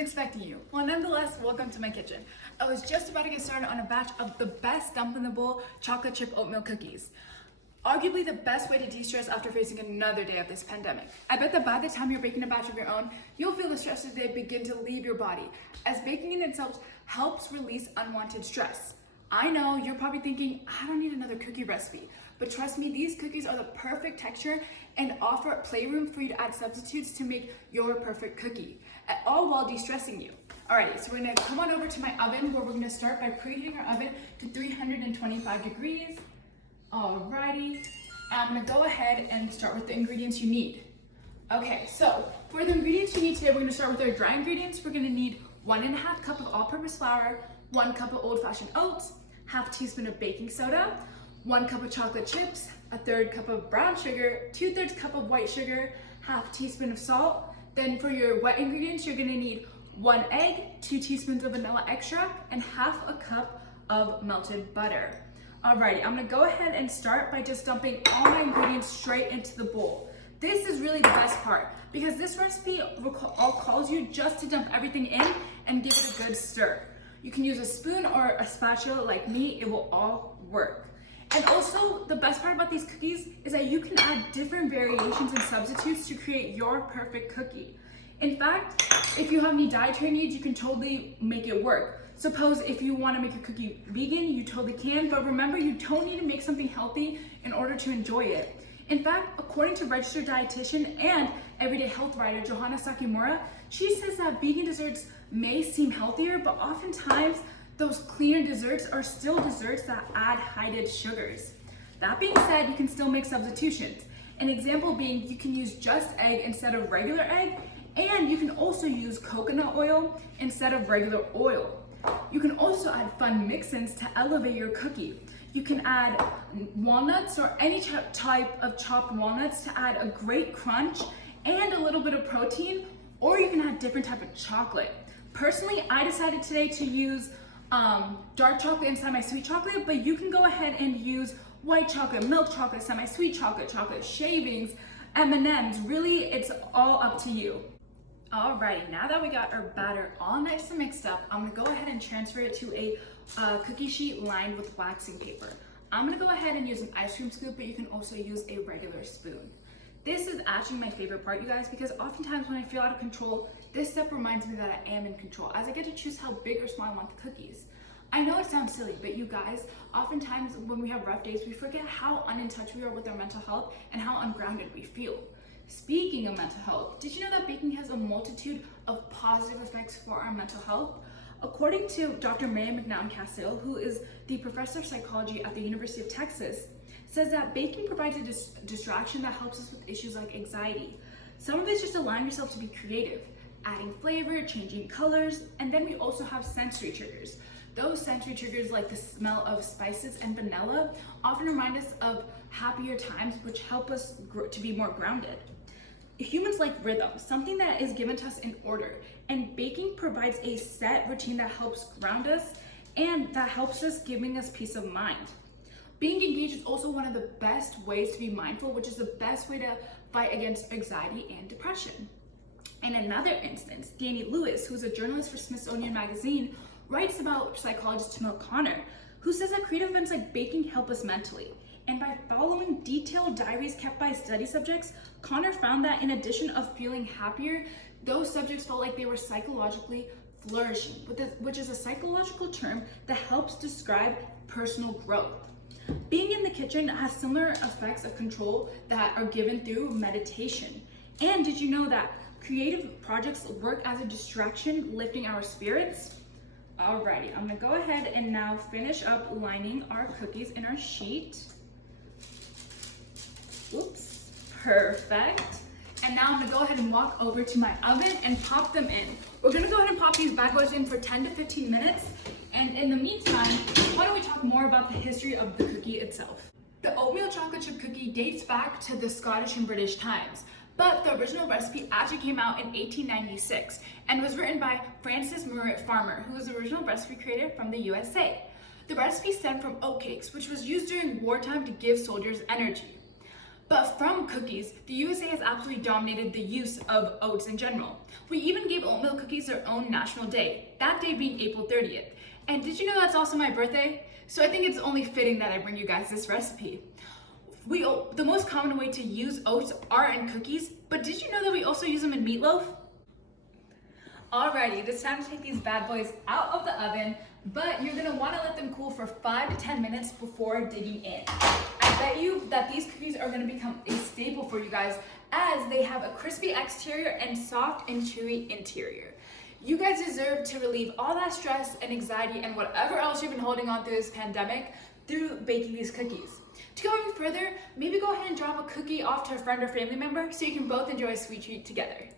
expecting you. Well, nonetheless, welcome to my kitchen. I was just about to get started on a batch of the best dump in the bowl chocolate chip oatmeal cookies. Arguably the best way to de-stress after facing another day of this pandemic. I bet that by the time you're baking a batch of your own, you'll feel the stress of the day begin to leave your body, as baking in itself helps release unwanted stress. I know you're probably thinking, I don't need another cookie recipe, but trust me, these cookies are the perfect texture and offer playroom for you to add substitutes to make your perfect cookie, all while de-stressing you. Alrighty, so we're gonna come on over to my oven where we're gonna start by preheating our oven to 325 degrees. Alrighty, I'm gonna go ahead and start with the ingredients you need. Okay, so for the ingredients you need today, we're gonna start with our dry ingredients. We're gonna need 1.5 cup of all-purpose flour, 1 cup of old-fashioned oats, half teaspoon of baking soda, 1 cup of chocolate chips, a third cup of brown sugar, 2/3 cup of white sugar, half teaspoon of salt. Then for your wet ingredients, you're gonna need 1 egg, 2 teaspoons of vanilla extract, and half a cup of melted butter. Alrighty, I'm gonna go ahead and start by just dumping all my ingredients straight into the bowl. This is really the best part because this recipe all calls you just to dump everything in and give it a good stir. You can use a spoon or a spatula like me, it will all work. And also, the best part about these cookies is that you can add different variations and substitutes to create your perfect cookie. In fact, if you have any dietary needs, you can totally make it work. Suppose if you want to make your cookie vegan, you totally can, but remember, you don't need to make something healthy in order to enjoy it. In fact, according to registered dietitian and everyday health writer Johanna Sakimura, she says that vegan desserts may seem healthier, but oftentimes those cleaner desserts are still desserts that add hidden sugars. That being said, you can still make substitutions. An example being you can use just egg instead of regular egg, and you can also use coconut oil instead of regular oil. You can also add fun mix-ins to elevate your cookie. You can add walnuts or any type of chopped walnuts to add a great crunch and a little bit of protein, or you can add different type of chocolate. Personally, I decided today to use dark chocolate inside my sweet chocolate, but you can go ahead and use white chocolate, milk chocolate, semi-sweet chocolate, chocolate shavings, M&Ms. Really, it's all up to you. Alrighty, now that we got our batter all nice and mixed up, I'm gonna go ahead and transfer it to a cookie sheet lined with waxing paper. I'm gonna go ahead and use an ice cream scoop, but you can also use a regular spoon. This is actually my favorite part, you guys, because oftentimes when I feel out of control, this step reminds me that I am in control, as I get to choose how big or small I want the cookies. I know it sounds silly, but you guys, oftentimes when we have rough days, we forget how in touch we are with our mental health and how ungrounded we feel. Speaking of mental health, did you know that baking has a multitude of positive effects for our mental health? According to Dr. Maya McNown-Castill, who is the professor of psychology at the University of Texas, says that baking provides a distraction that helps us with issues like anxiety. Some of it's just allowing yourself to be creative, adding flavor, changing colors, and then we also have sensory triggers. Those sensory triggers, like the smell of spices and vanilla, often remind us of happier times, which help us to be more grounded. Humans like rhythm, something that is given to us in order, and baking provides a set routine that helps ground us and that helps us, giving us peace of mind. Being engaged is also one of the best ways to be mindful, which is the best way to fight against anxiety and depression. In another instance, Danny Lewis, who's a journalist for Smithsonian Magazine, writes about psychologist Tim O'Connor, who says that creative events like baking help us mentally. And by following detailed diaries kept by study subjects, Connor found that in addition of feeling happier, those subjects felt like they were psychologically flourishing, which is a psychological term that helps describe personal growth. Being in the kitchen has similar effects of control that are given through meditation. And did you know that creative projects work as a distraction, lifting our spirits? Alrighty, I'm gonna go ahead and now finish up lining our cookies in our sheet. Oops, perfect. And now I'm gonna go ahead and walk over to my oven and pop them in. We're gonna go ahead and pop these bad boys in for 10 to 15 minutes. And in the meantime, why don't we talk more about the history of the cookie itself? The oatmeal chocolate chip cookie dates back to the Scottish and British times, but the original recipe actually came out in 1896 and was written by Francis Murrett Farmer, who was the original recipe creator from the USA. The recipe stemmed from oatcakes, which was used during wartime to give soldiers energy. But from cookies, the USA has absolutely dominated the use of oats in general. We even gave oatmeal cookies their own national day, that day being April 30th. And did you know that's also my birthday? So I think it's only fitting that I bring you guys this recipe. The most common way to use oats are in cookies, but did you know that we also use them in meatloaf? Alrighty, it's time to take these bad boys out of the oven, but you're gonna wanna let them cool for 5 to 10 minutes before digging in. I bet you that these cookies are gonna become a staple for you guys as they have a crispy exterior and soft and chewy interior. You guys deserve to relieve all that stress and anxiety and whatever else you've been holding on through this pandemic through baking these cookies. To go even further, maybe go ahead and drop a cookie off to a friend or family member so you can both enjoy a sweet treat together.